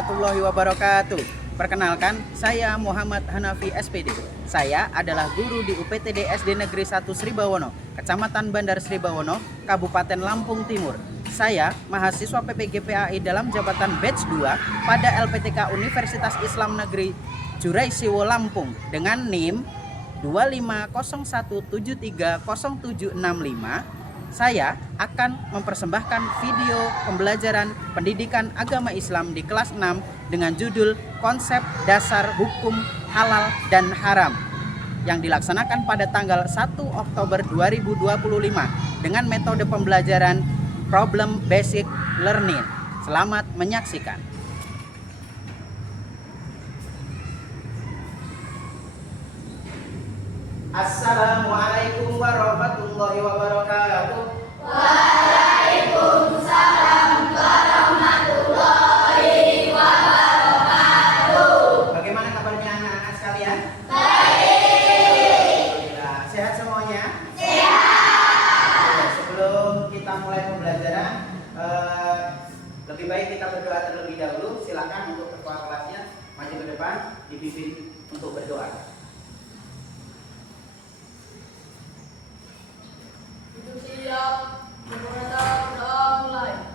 warahmatullahi wabarakatuh. Perkenalkan, saya Muhammad Hanafi SPD. Saya adalah guru di UPTD SD Negeri 1 Sribawono, Kecamatan Bandar Sribawono, Kabupaten Lampung Timur. Saya mahasiswa PPGPAI dalam jabatan batch 2 pada LPTK Universitas Islam Negeri Juraisiwo Lampung dengan NIM 2501730765. Saya akan mempersembahkan video pembelajaran pendidikan agama Islam di kelas 6 dengan judul Konsep Dasar Hukum Halal dan Haram yang dilaksanakan pada tanggal 1 Oktober 2025 dengan metode pembelajaran Problem Basic Learning. Selamat menyaksikan. Assalamualaikum warahmatullahi wabarakatuh. Waalaikumsalam warahmatullahi wabarakatuh. Bagaimana kabarnya anak-anak sekalian? Baik. Alhamdulillah. Sehat semuanya? Sehat. Sebelum kita mulai pembelajaran, lebih baik kita berdoa terlebih dahulu. Silakan untuk ketua kelasnya maju ke depan, dipimpin untuk berdoa. Siap, berdoa mulai.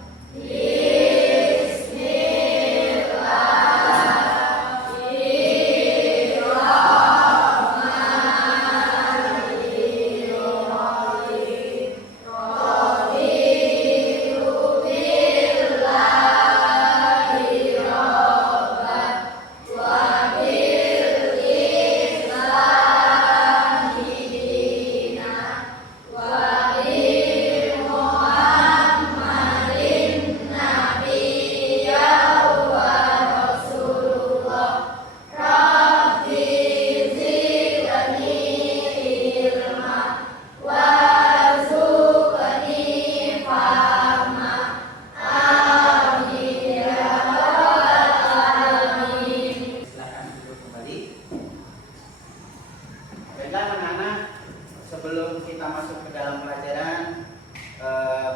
Sebelum kita masuk ke dalam pelajaran,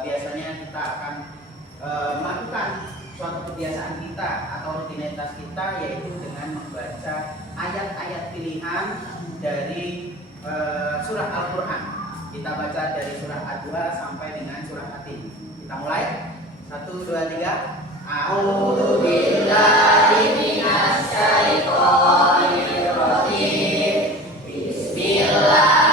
biasanya kita akan melakukan suatu kebiasaan kita atau rutinitas kita, yaitu dengan membaca ayat-ayat pilihan dari surah Al-Quran. Kita baca dari surah Ad-Duha sampai dengan surah At-Tin. Kita mulai. 1, 2, 3. A'udzu billahi minasy syaithanir rajim. Bismillah.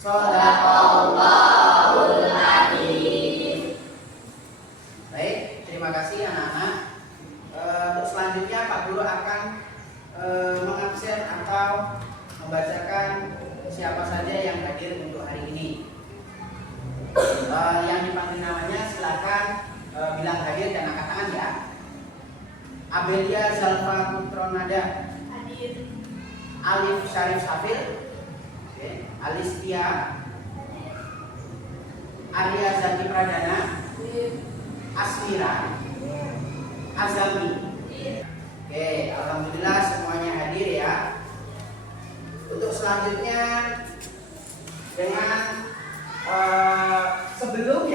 Shadaqallahul adzim. Baik, terima kasih anak-anak. Untuk selanjutnya Pak Guru akan mengabsen atau membacakan siapa saja yang hadir untuk hari ini. Yang dipanggil namanya silakan bilang hadir dan angkat tangan ya. Abelia Zalfa Putronada Hadir. Alif Syarif Safir, Alistia, Arya Zaki Pradana, Asmira, Azami. Oke, alhamdulillah semuanya hadir ya. Untuk selanjutnya dengan sebelum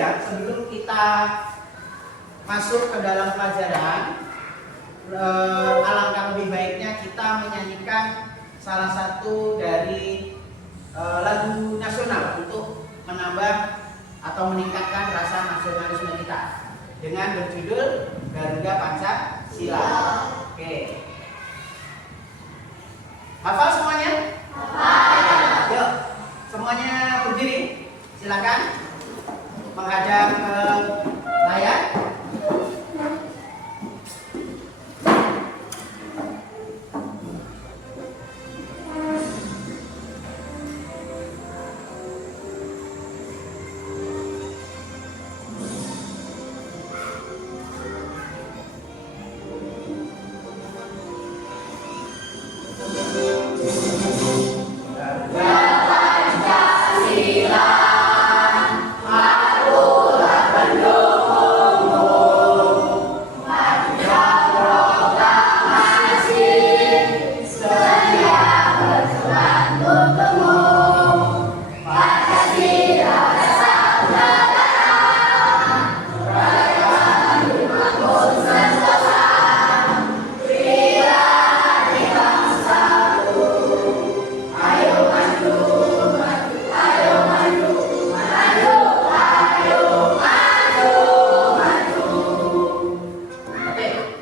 kita masuk ke dalam pelajaran, alangkah lebih baiknya kita menyanyikan salah satu dari lagu nasional untuk menambah atau meningkatkan rasa nasionalisme kita dengan berjudul Garuda Pancasila. Oke. Hafal semuanya? Hafal. menghadap ke layar.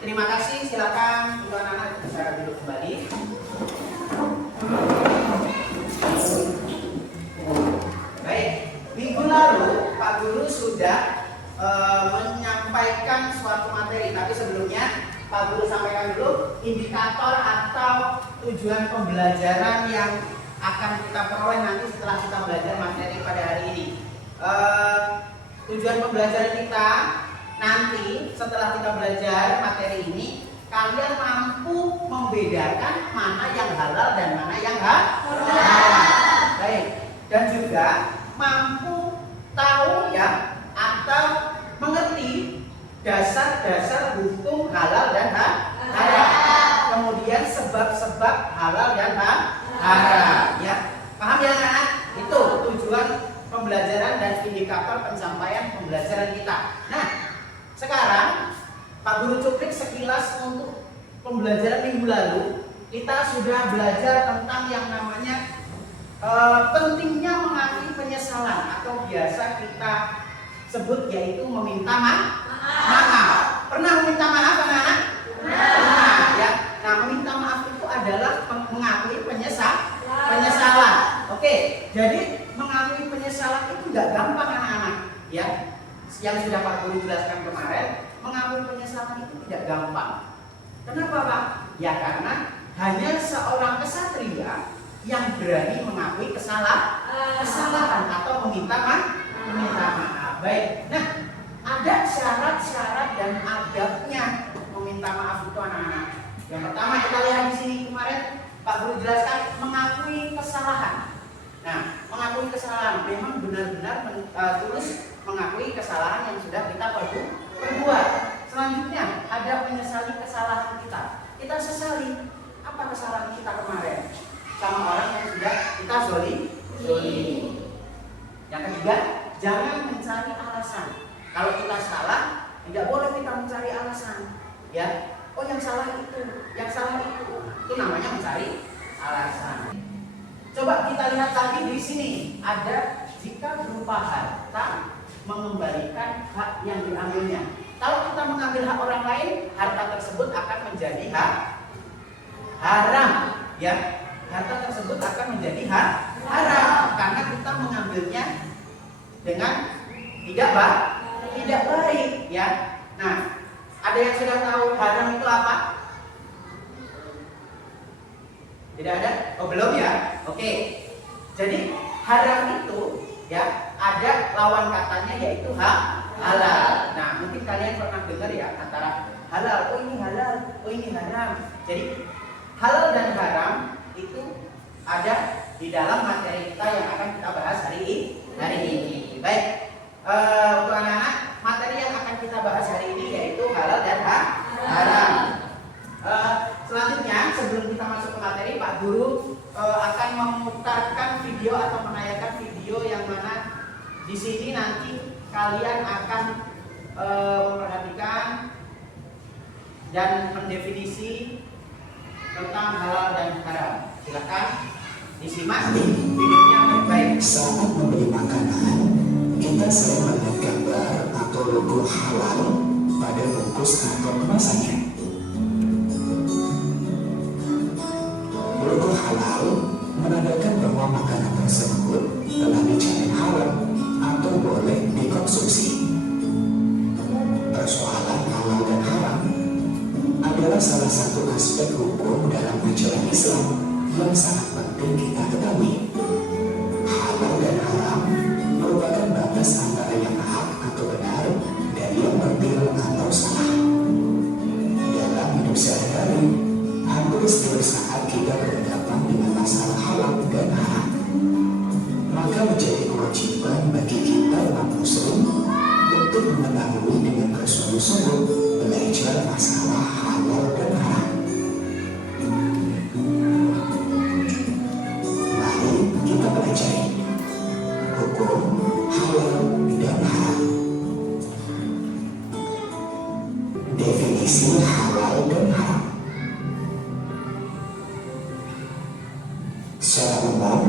Terima kasih, silakan untuk anak-anak bisa duduk kembali. Baik, minggu lalu Pak Guru sudah menyampaikan suatu materi, tapi sebelumnya Pak Guru sampaikan dulu indikator atau tujuan pembelajaran yang akan kita peroleh nanti setelah kita belajar materi pada hari ini. Tujuan pembelajaran kita nanti setelah kita belajar materi ini, kalian mampu membedakan mana yang halal dan mana yang haram. Baik, dan juga mampu tahu ya atau mengerti dasar-dasar hukum halal dan haram. Kemudian sebab-sebab halal dan haram. Ya, paham ya anak-anak? Itu tujuan pembelajaran dan indikator pencapaian pembelajaran kita. Nah, sekarang Pak Guru cuplik sekilas untuk pembelajaran minggu lalu. Kita sudah belajar tentang yang namanya pentingnya mengakui penyesalan atau biasa kita sebut yaitu meminta maaf. Pernah meminta maaf anak-anak? Pernah ya. Nah, meminta maaf itu adalah mengakui penyesalan. Oke, jadi mengakui penyesalan itu nggak gampang anak-anak ya. Yang sudah Pak Guru jelaskan kemarin, mengakui penyesalan itu tidak gampang. Kenapa Pak? Ya karena hanya seorang kesatria yang berani mengakui kesalahan atau meminta maaf. Baik. Nah, ada syarat-syarat dan adabnya meminta maaf itu anak-anak. Yang pertama kita lihat di sini kemarin Pak Guru jelaskan mengakui kesalahan. Nah, mengakui kesalahan memang benar-benar tulus mengakui kesalahan yang sudah kita perbuat. Selanjutnya ada menyesali kesalahan kita. Kita sesali apa kesalahan kita kemarin sama orang yang sudah kita zolimi. Yang ketiga, jangan mencari alasan. Kalau kita salah, tidak boleh kita mencari alasan. Ya, oh yang salah itu, itu namanya mencari alasan. Coba kita lihat lagi di sini ada jika berupa harta mengembalikan hak yang diambilnya. Kalau kita mengambil hak orang lain, harta tersebut akan menjadi hak haram, ya. Harta tersebut akan menjadi hak haram karena kita mengambilnya dengan tidak baik, ya. Nah, ada yang sudah tahu haram itu apa? Tidak ada? Oh belum ya? Oke. Jadi haram itu ya ada lawan katanya yaitu halal. Nah mungkin kalian pernah dengar ya antara halal, oh ini halal, oh ini haram. Jadi halal dan haram itu ada di dalam materi kita yang akan kita bahas hari ini. Baik, untuk anak-anak materi yang akan kita bahas hari ini yaitu halal dan haram. Selanjutnya sebelum kita masuk ke materi, Pak Guru akan memutarkan video atau menayangkan video yang mana di sini nanti kalian akan memperhatikan dan mendefinisi tentang halal dan haram. Silakan disimak videonya baik-baik. Saat membeli makanan, kita sering melihat gambar atau logo halal pada bungkus atau kemasannya. Logo halal menandakan bahwa makanan tersebut telah dijamin halal atau boleh dikonsumsi. untuk mengetahui dengan bersungguh-sungguh belajar masalah halal dan haram. Mari kita pelajari hukum halal dan haram. Definisi halal dan haram. Secara umum,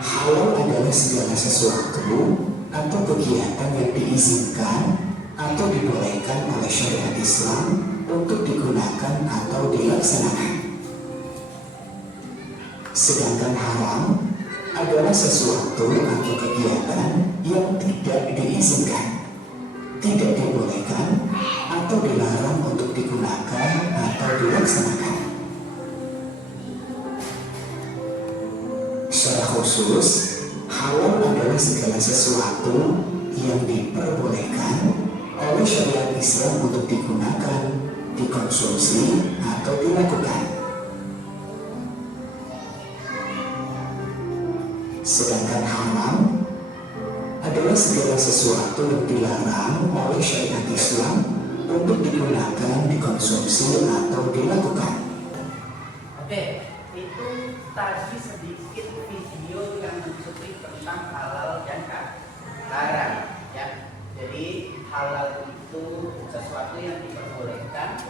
halal adalah segala sesuatu atau kegiatan yang diizinkan atau dibolehkan oleh syariat Islam untuk digunakan atau dilaksanakan. Sedangkan haram adalah sesuatu atau kegiatan yang tidak diizinkan, tidak dibolehkan, atau dilarang untuk digunakan atau dilaksanakan. Secara khusus, halal adalah segala sesuatu yang diperbolehkan oleh syariat Islam untuk digunakan, dikonsumsi, atau dilakukan. Sedangkan haram adalah segala sesuatu yang dilarang oleh syariat Islam untuk digunakan, dikonsumsi, atau dilakukan. Oke, itu tadi sedikit video yang mencukupi tentang halal dan haram ya. Jadi halal itu sesuatu yang diperbolehkan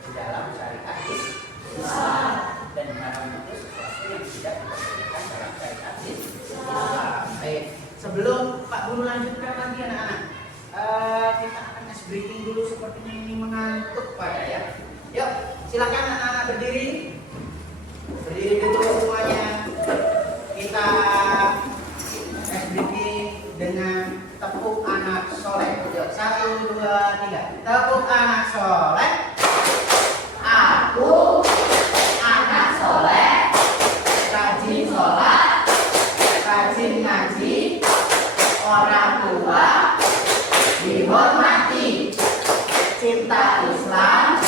di dalam syariat Islam, dan haram itu sesuatu yang tidak diperbolehkan dalam syariat Islam. Baik, sebelum Pak Guru lanjutkan lagi anak-anak, kita akan ngasih briefing dulu, sepertinya ini mengantuk pada ya. Yuk, silakan anak-anak berdiri. Berdiri dulu semuanya. Kita briefing dengan tepuk anak soleh. Yuk, 1, 2, 3. Tepuk anak soleh. Aku anak soleh, rajin sholat, rajin ngaji, orang tua dihormati, cinta Islam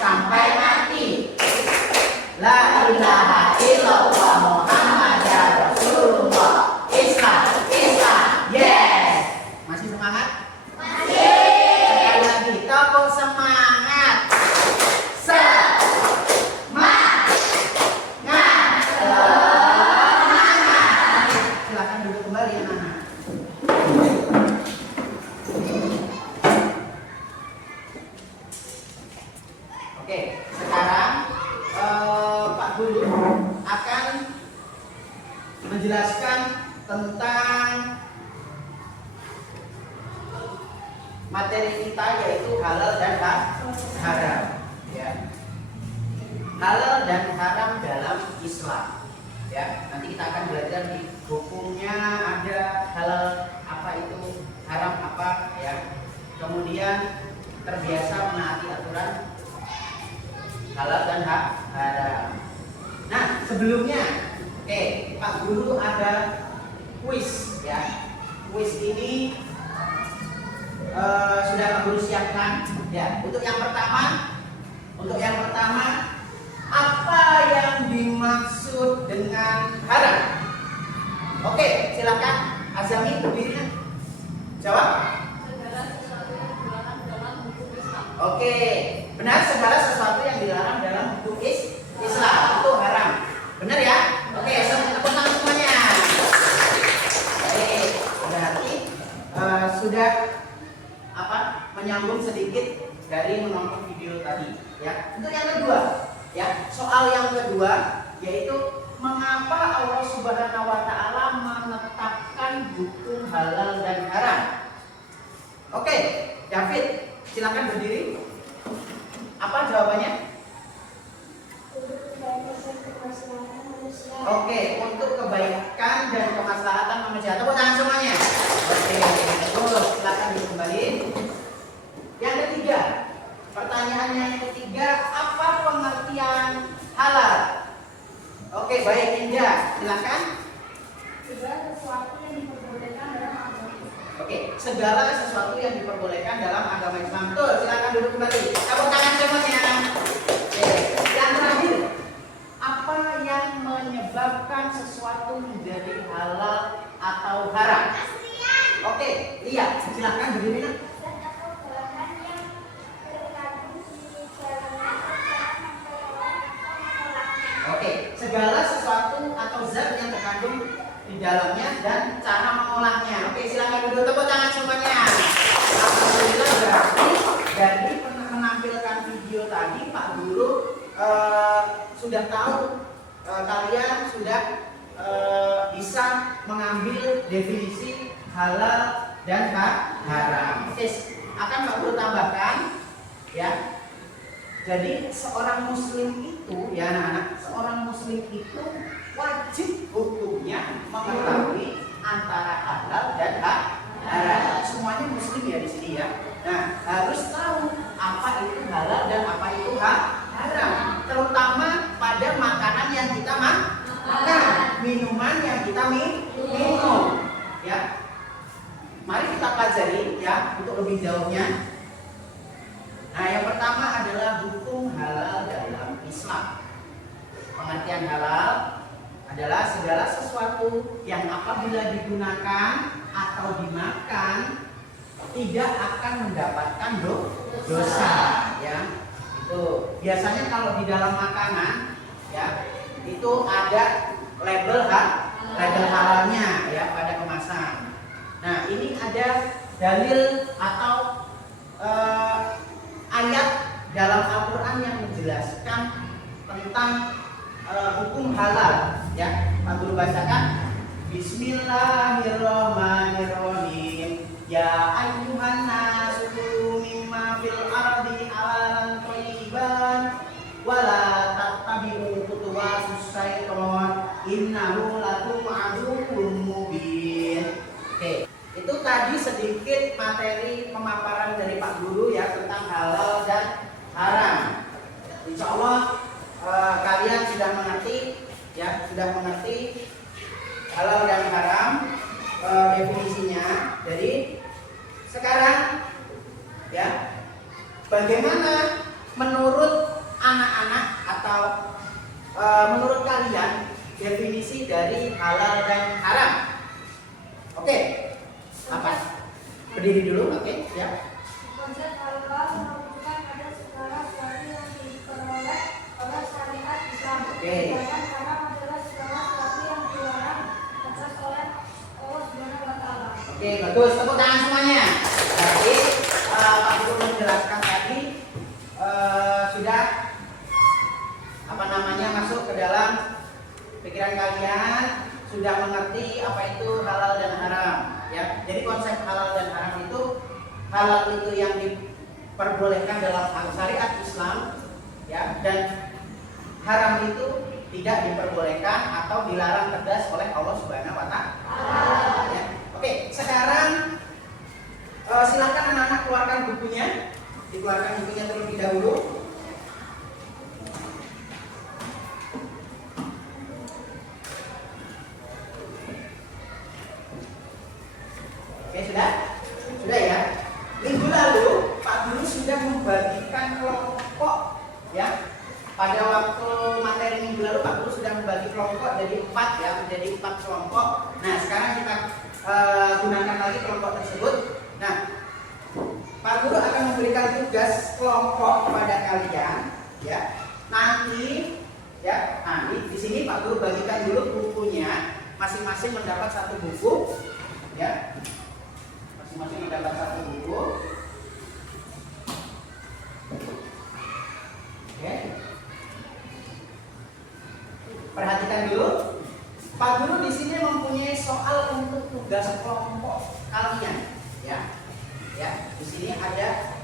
sampai mati. La ilaha illallah Muhammadar Rasulullah. Islam, Islam, yes. Masih semangat? Masih. Sekali lagi, tepuk semangat. Semangat. Semangat. Silakan duduk kembali anak-anak. Oke, sekarang Pak Guru akan menjelaskan tentang materi kita, yaitu halal dan haram ya. Halal dan haram dalam Islam ya. Nanti kita akan belajar di hukumnya, ada halal apa itu, haram apa ya. Kemudian terbiasa menaati aturan halal dan haram. Nah, sebelumnya, oke, Pak Guru ada kuis ya. Kuis ini sudah Pak Guru siapkan ya. Untuk yang pertama, apa yang dimaksud dengan haram? Oke, silakan Azami berdiri jawab. Segala sesuatu yang dilarang dalam hukum Islam. Oke, benar, segala sesuatu yang dilarang dalam hukum Islam itu haram. Benar ya? Oke, tepuk tangan semuanya. Baik, berarti sudah menyambung sedikit dari menonton video tadi ya. Untuk yang kedua ya, soal yang kedua yaitu mengapa Allah Subhanahu wa taala menetapkan hukum halal dan haram. Oke, David, silakan berdiri. Apa jawabannya? Oke, untuk kebaikan dan kemaslahatan manusia. Tepuk tangan semuanya. Oke, terus silakan kembali. Yang ketiga, pertanyaannya yang ketiga, apa pengertian halal? Oke, baik, Indah, silakan. Segala sesuatu yang diperbolehkan dalam agama. Oke, segala sesuatu yang diperbolehkan dalam agama Islam. Tuh, silakan duduk kembali. Tepuk tangan semuanya. Oke, yang terakhir, apa yang menyebabkan sesuatu menjadi halal atau haram? Oke, lihat, silahkan berdiri nak. Oke, segala sesuatu atau zat yang terkandung di dalamnya dan cara mengolahnya. Oke, silakan duduk, tepuk tangan semuanya. Alhamdulillah, berarti dari menampilkan video tadi Pak Guru sudah tahu, kalian sudah bisa mengambil definisi halal dan haram. Oke, akan Pak Guru tambahkan ya. Jadi seorang muslim itu ya anak-anak, seorang muslim itu wajib hukumnya mengetahui antara halal dan haram. Semuanya muslim ya di sini ya. Nah, harus tahu apa itu halal dan apa itu haram. Terutama pada makanan yang kita makan, minuman yang kita minum. Ya. Mari kita pelajari ya untuk lebih jauhnya. Nah, yang pertama adalah hukum halal dalam Islam. Pengertian halal adalah segala sesuatu yang apabila digunakan atau dimakan tidak akan mendapatkan dosa ya. Itu biasanya kalau di dalam makanan ya, itu ada label halalnya ya pada kemasan. Nah, ini ada dalil atau ayat dalam Al-Quran yang menjelaskan tentang hukum halal ya. Pak Guru bacakan. Bismillahirrahmanirrahim. Ya ayyuhan nasu kulu mimma fil ardi halalan thayyiban wala tattabi'u khutuwatis syaiton innahu lakum aduwwun mubin. Oke. Itu tadi sedikit materi pemaparan dari Pak Guru ya tentang halal dan haram. Insya Allah kalian sudah mengerti ya, sudah mengerti halal dan haram definisinya. Jadi sekarang ya, bagaimana menurut anak-anak atau menurut kalian definisi dari halal dan haram? Oke. Apa? Berdiri dulu, oke? Ya. Konsep halal menunjukkan ada segala sesuatu yang diperoleh oleh syariat Islam. Sedangkan haram adalah segala sesuatu yang dilarang atas oleh Allah Subhanahu wa Ta'ala. Oke, bagus. Tepuk tangan semuanya. Jadi Pak Guru menjelaskan tadi sudah masuk ke dalam pikiran kalian, sudah mengerti apa itu halal dan haram. Ya, jadi konsep halal dan haram itu, halal itu yang diperbolehkan dalam syariat Islam, ya, dan haram itu tidak diperbolehkan atau dilarang tegas oleh Allah Subhanahu wa Ta'ala. Ya. Oke, sekarang silakan anak-anak keluarkan bukunya, dikeluarkan bukunya terlebih dahulu. Oke, sudah ya. Minggu lalu Pak Guru sudah membagikan kelompok, ya. Pada waktu materi minggu lalu Pak Guru sudah membagi kelompok jadi 4 ya, menjadi 4 kelompok. Nah, sekarang kita gunakan lagi kelompok tersebut. Nah, Pak Guru akan memberikan tugas kelompok kepada kalian, ya. Nanti, ya, di sini Pak Guru bagikan dulu bukunya, masing-masing mendapat 1 buku, ya. Masing-masing mendapat 1 buku. Oke. Perhatikan dulu. Pak Guru di sini mempunyai soal untuk tugas kelompok kalian, ya. Ya, di sini ada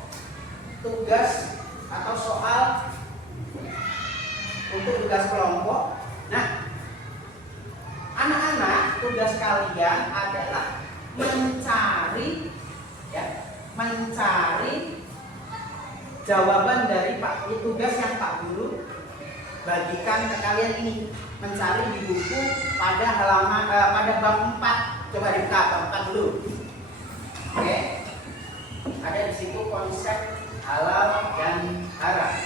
tugas atau soal untuk tugas kelompok. Nah, anak-anak, tugas kalian adalah mencari, ya, mencari jawaban dari tugas yang Pak Guru bagikan ke kalian ini, mencari di buku pada halaman pada bab 4. Coba dibuka bab 4 dulu. Oke. Ada di situ konsep halal dan haram.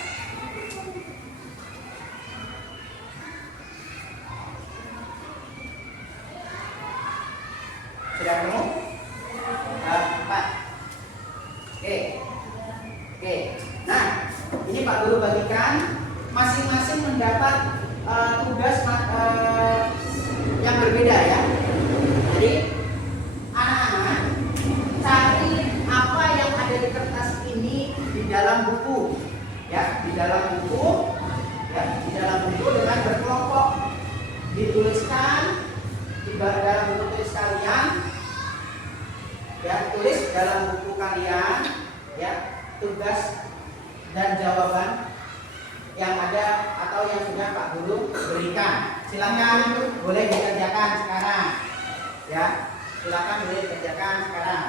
Sudah ketemu? Oke, nah ini Pak Guru bagikan masing-masing mendapat tugas yang berbeda ya. Jadi anak-anak cari apa yang ada di kertas ini di dalam buku, ya, di dalam buku, ya, di dalam buku dengan berkelompok dituliskan di dalam buku tulis kalian, ya, tulis dalam buku kalian, ya, tugas dan jawaban yang ada atau yang sudah Pak Guru berikan. Silakan boleh dikerjakan sekarang, ya, silakan boleh dikerjakan sekarang.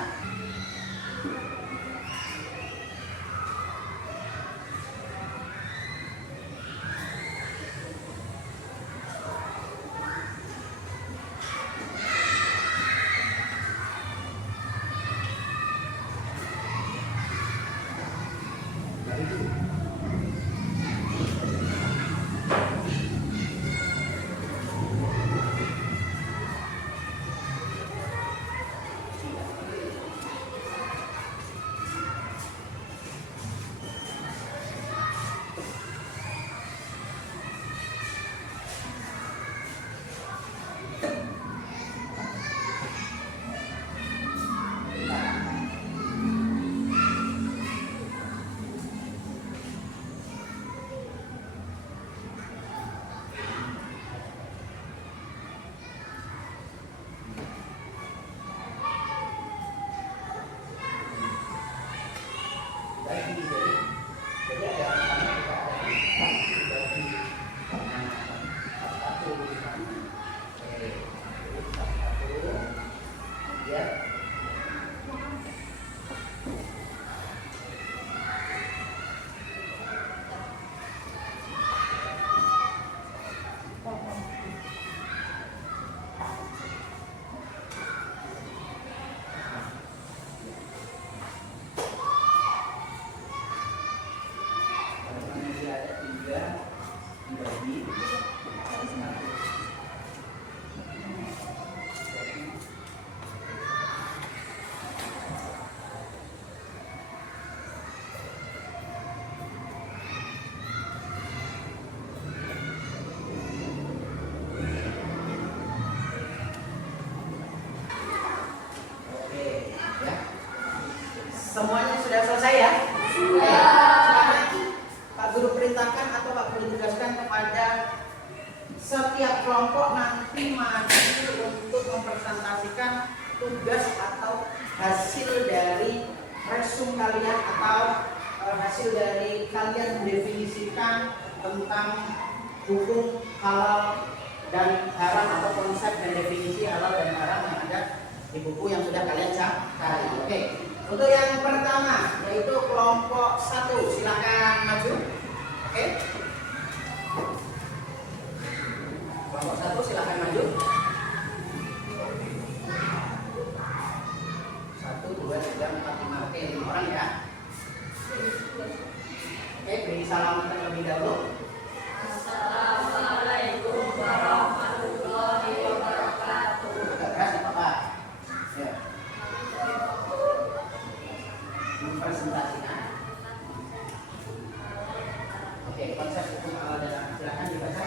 Semuanya sudah selesai ya? Sudah. Sekarang Pak Guru perintahkan atau Pak Guru tugaskan kepada setiap kelompok nanti maju untuk mempresentasikan tugas atau hasil dari resum kalian atau hasil dari kalian mendefinisikan tentang hukum halal dan haram atau konsep dan definisi halal dan haram yang ada di buku yang sudah kalian cari. Oke. Untuk yang pertama yaitu kelompok 1, silakan maju. Oke. Kelompok 1 silakan maju. 1, 2, 3, 4, 5. Oke, 5 orang ya. Oke, beri salam terlebih dahulu. Assalamualaikum warahmatullahi wabarakatuh. Agak keras apa Pak? Ya. Presentasikan. Oke, konsep hukum halal dan haram silakan dibaca.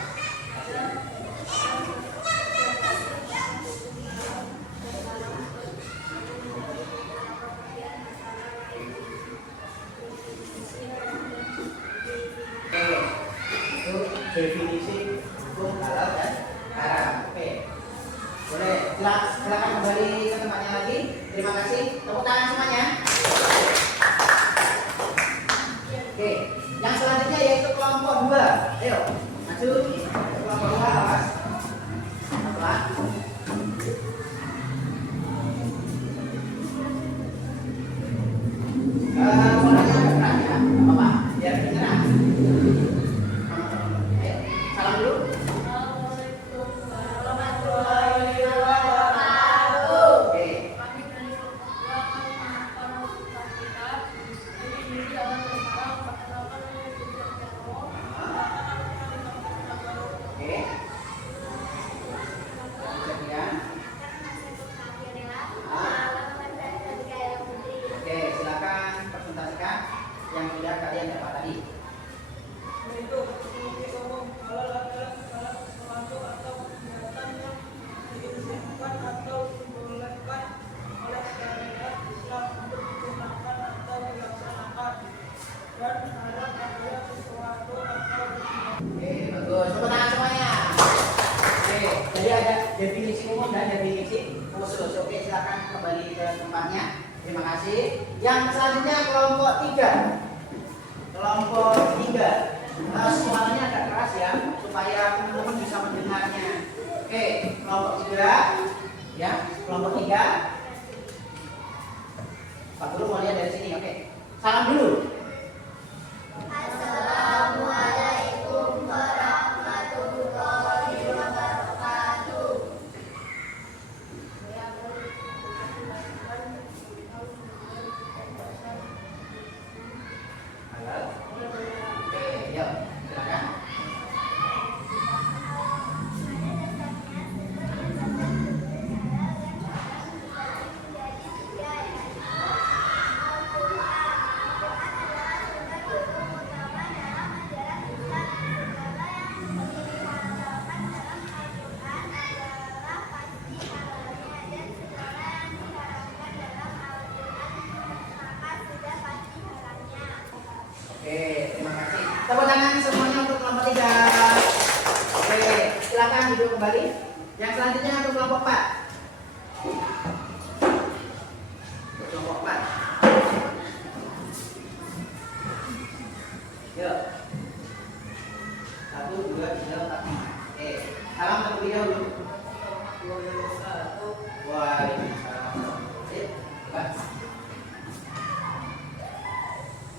Oke, itu definisi hukum halal dan haram. Oke, boleh silakan kembali ke tempatnya lagi. Terima kasih. Tepuk tangan semuanya. Oke, yang selanjutnya yaitu kelompok 2. Ayo, maju. Kelompok 2 awas. Pelan. Suaranya agak keras ya, apa-apa, biar kedengeran. Ayo, salam dulu. Assalamualaikum warahmatullahi wabarakatuh. Oke. yang sudah kalian dapat tadi? Yaitu memiliki umum halal adalah segala sesuatu atau kegiatan yang diizinkan atau dibolehkan oleh syariat Islam untuk digunakan atau dilaksanakan, dan haram adalah sesuatu atau Oke, bagus. Tepuk tangan semuanya. Oke, jadi ada definisi umum dan definisi khusus. Oke, silakan kembali ke tempatnya. Terima kasih. Yang selanjutnya kelompok 3. Kelompok 3. Suaranya agak keras ya, supaya teman-teman bisa mendengarnya. Oke, kelompok 3. Ya, kelompok 3. Pak Guru mau lihat dari sini. Oke. Salam dulu. Assalamualaikum warahmatullahi wabarakatuh. Halo. Oke, yuk, silakan. Oke, terima kasih. Tepuk tangan semuanya untuk kelompok 3. Oke, silakan duduk kembali. Yang selanjutnya untuk kelompok 4. Untuk kelompok 4. Yuk. 1, 2, 3, 4, 5. Oke, salam terlebih dahulu. Waalaikumsalam. Yuk, coba.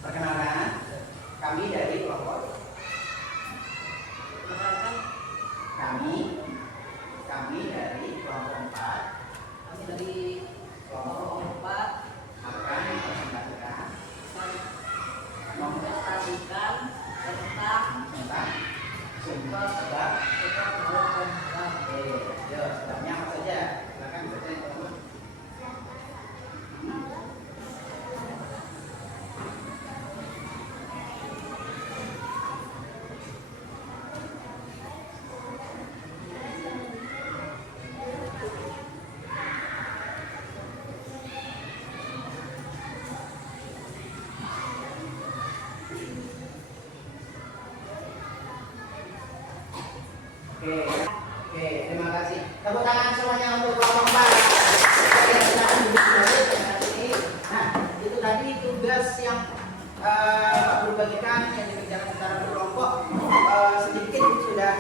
Perkenalkan, kami dari kelompok kami dari kelompok 4. Kami dari kelompok 4 akan mempresentasikan tentang sumber sebab. Oke, yuk, sebabnya apa saja? Silakan dibacain teman-teman. Oke, terima kasih. Tepuk tangan semuanya untuk kelompok 4. Oke, silakan duduk kembali. Terima kasih. Nah, itu tadi tugas yang Pak Guru bagikan yang dikerjakan secara berkelompok. Sedikit sudah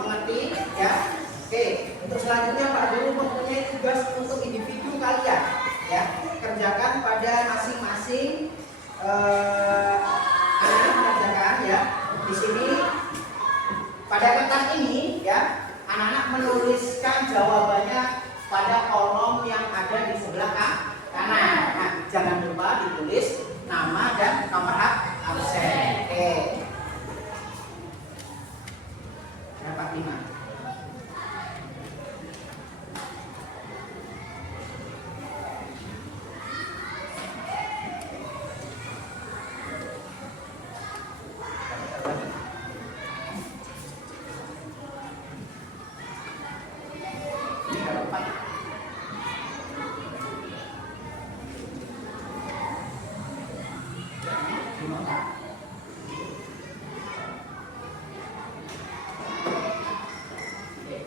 mengerti ya. Oke, untuk selanjutnya Pak Guru mempunyai tugas untuk individu kalian ya. Kerjakan pada masing-masing anak mengerjakan ya. Di sini pada kertas ini ya, anak-anak menuliskan jawabannya pada kolom yang ada di sebelah kanan. Nah, jangan lupa ditulis nama dan nomor absen. Oke. Dapat 5.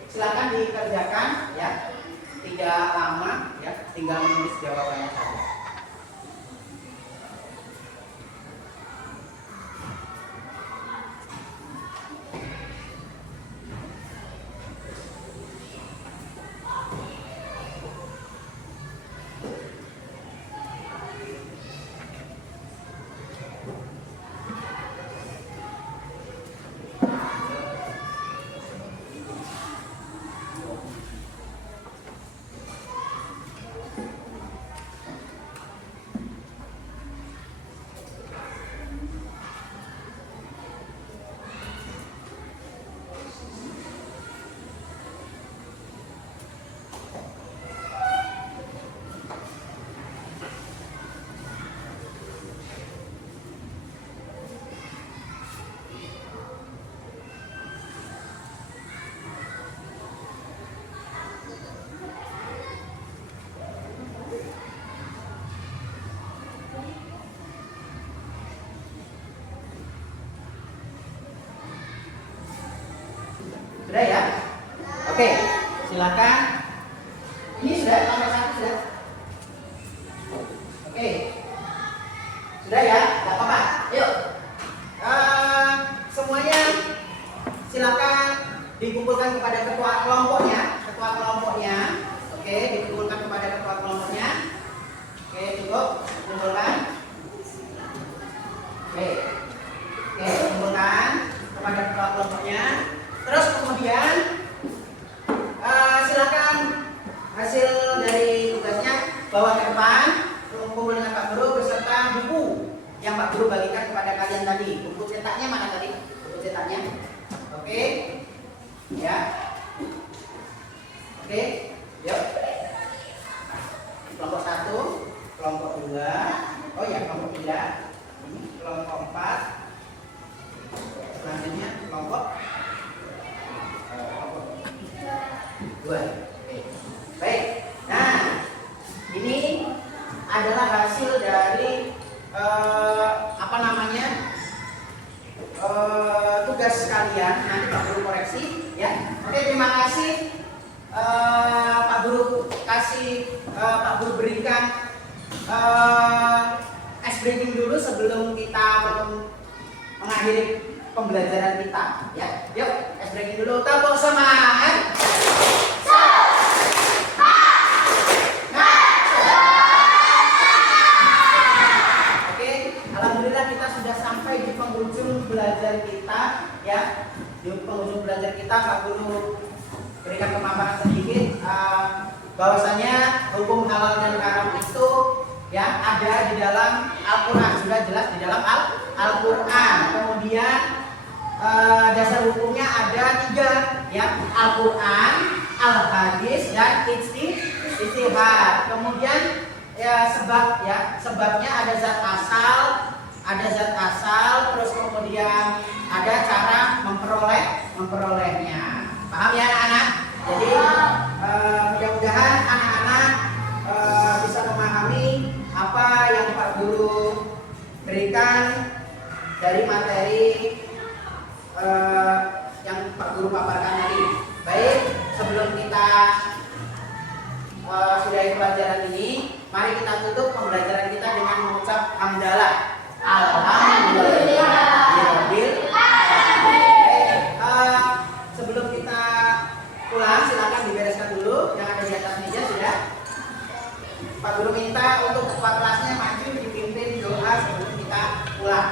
Silakan dikerjakan ya, tidak lama ya, tinggal menulis jawabannya saja. Silakan. Ini sudah nomor 1 sudah. Oke. Sudah ya, nggak apa-apa. Yuk. Semuanya silakan dikumpulkan kepada ketua kelompoknya. Oke, dikumpulkan kepada ketua kelompoknya. Oke, cukup. Kumpulkan. Oke, kumpulkan kepada ketua kelompoknya. Terus kemudian silakan hasil dari tugasnya bawa ke depan, kumpul dengan Pak Guru beserta buku yang Pak Guru bagikan kepada kalian tadi. Buku cetaknya mana tadi? Buku cetaknya. Oke. Ya. Oke. Yuk. Kelompok 1, kelompok 2. Oh ya, kelompok 3. Ini kelompok 4. Selanjutnya kelompok 2. Oke. Baik. Nah, ini adalah hasil dari tugas kalian. Nanti Pak Guru koreksi ya. Oke, terima kasih. Pak Guru berikan ice breaking dulu sebelum kita mengakhiri pembelajaran kita ya. Yuk, ice breaking dulu. Tepuk semangat. Alhamdulillah kita sudah sampai di penghujung belajar kita ya. Di penghujung belajar kita Pak Guru berikan pemaparan sedikit bahwasanya hukum halal dan haram itu ya ada di dalam Al-Qur'an, sudah jelas di dalam Al-Qur'an. Kemudian dasar hukumnya ada 3 ya, Al-Qur'an, Al-Hadis dan Ijtihad. Kemudian sebabnya ada zat asal, terus kemudian ada cara memperolehnya. Paham ya anak-anak? Jadi mudah-mudahan anak-anak bisa memahami apa yang Pak Guru berikan dari materi yang Pak Guru paparkan tadi. Baik, sebelum kita sudahi pelajaran ini, mari kita tutup pembelajaran kita dengan mengucap hamdalah. Alhamdulillah. Sebelum kita pulang, silakan dibereskan dulu yang ada di atas meja sudah. Pak Guru minta untuk ketua kelasnya maju dipimpin doa sebelum kita pulang.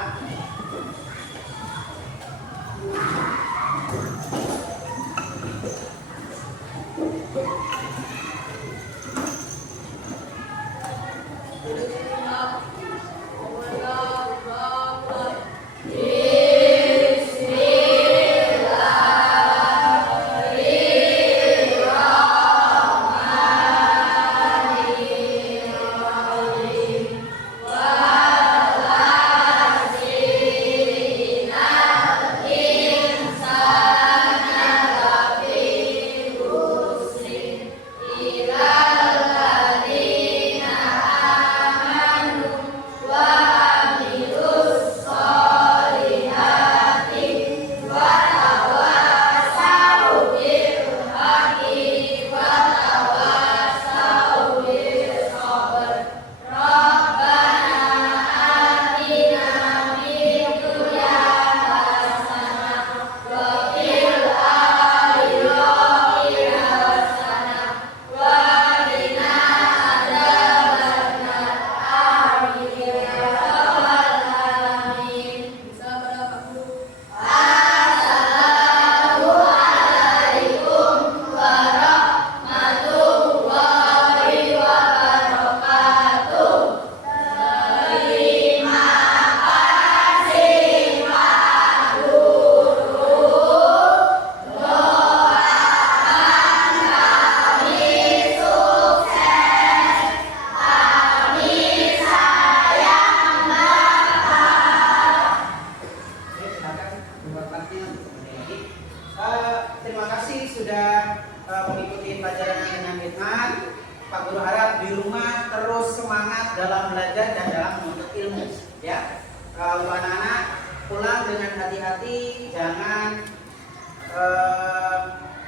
Terima kasih sudah mengikuti pelajaran dengan hikmat. Pak Guru harap di rumah terus semangat dalam belajar dan dalam menuntut ilmu ya. Untuk anak-anak pulang dengan hati-hati, jangan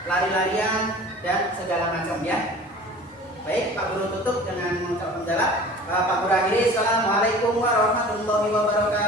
lari-larian, dan segala macam ya. Baik, Pak Guru tutup dengan mengucapkan salam. Pak Guru akhiri, Assalamualaikum warahmatullahi wabarakatuh.